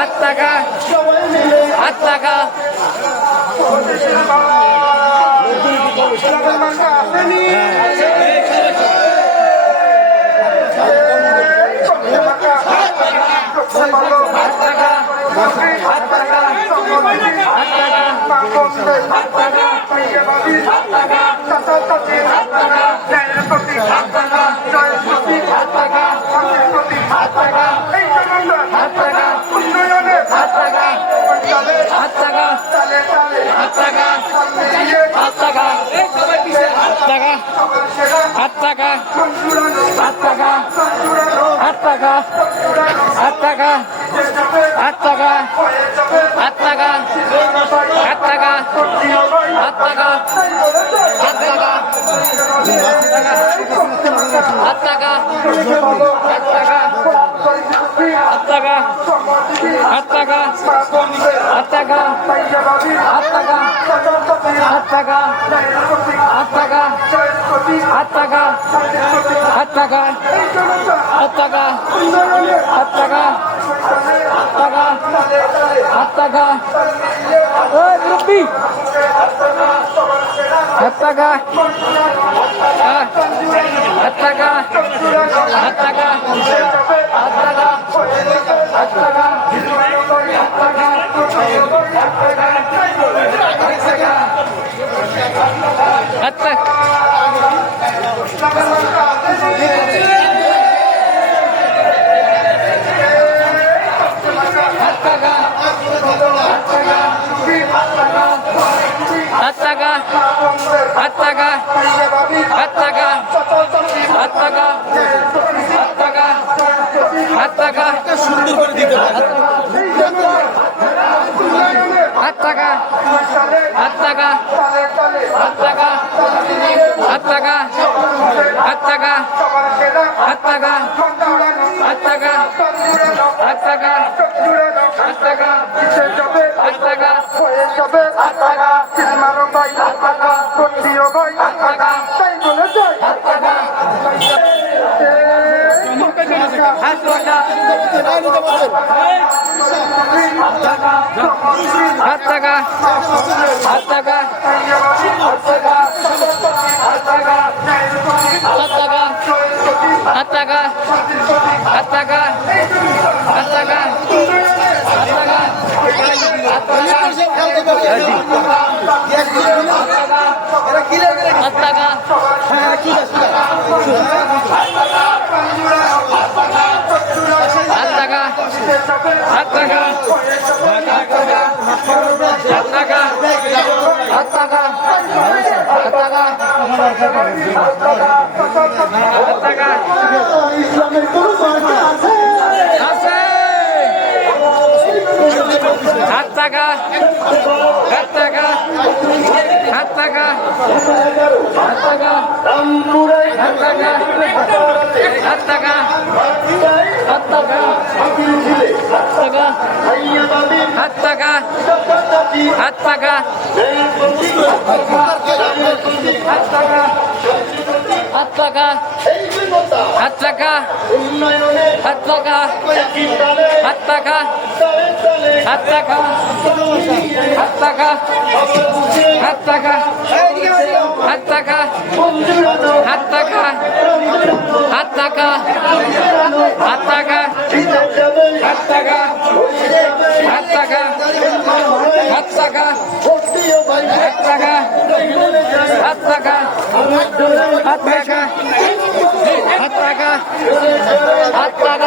হাত টাকা হাত টাকা হাত টাকা হাত টাকা হাত টাকা হাত টাকা হাত টাকা হাত টাকা হাত টাকা হাত টাকা হাত টাকা হাত টাকা হাত টাকা হাত টাকা হাত টাকা হাত টাকা টাকা হাত টাকা হাত টাকা হাত টাকা হাত টাকা হাত টাকা হাত টাকা হাত টাকা হাত টাকা হাত টাকা ওই মুরব্বি হাত টাকা হাত টাকা হাত টাকা সুন্দর করে দিতে হবে হাত টাকা হাত টাকা হাত টাকা হাত টাকা হাত টাকা হাত টাকা হাত টাকা হাত টাকা হাত টাকা হাত টাকা হাত টাকা হাত টাকা ইসলামের কোন আছে আছে হাত টাকা হাত টাকা হাত টাকা হাত টাকা হাত টাকা হাত পাকা হাত পাকা হাত পাকা হাত পাকা হাত রাখা হাত রাখা হাত রাখা হাত রাখা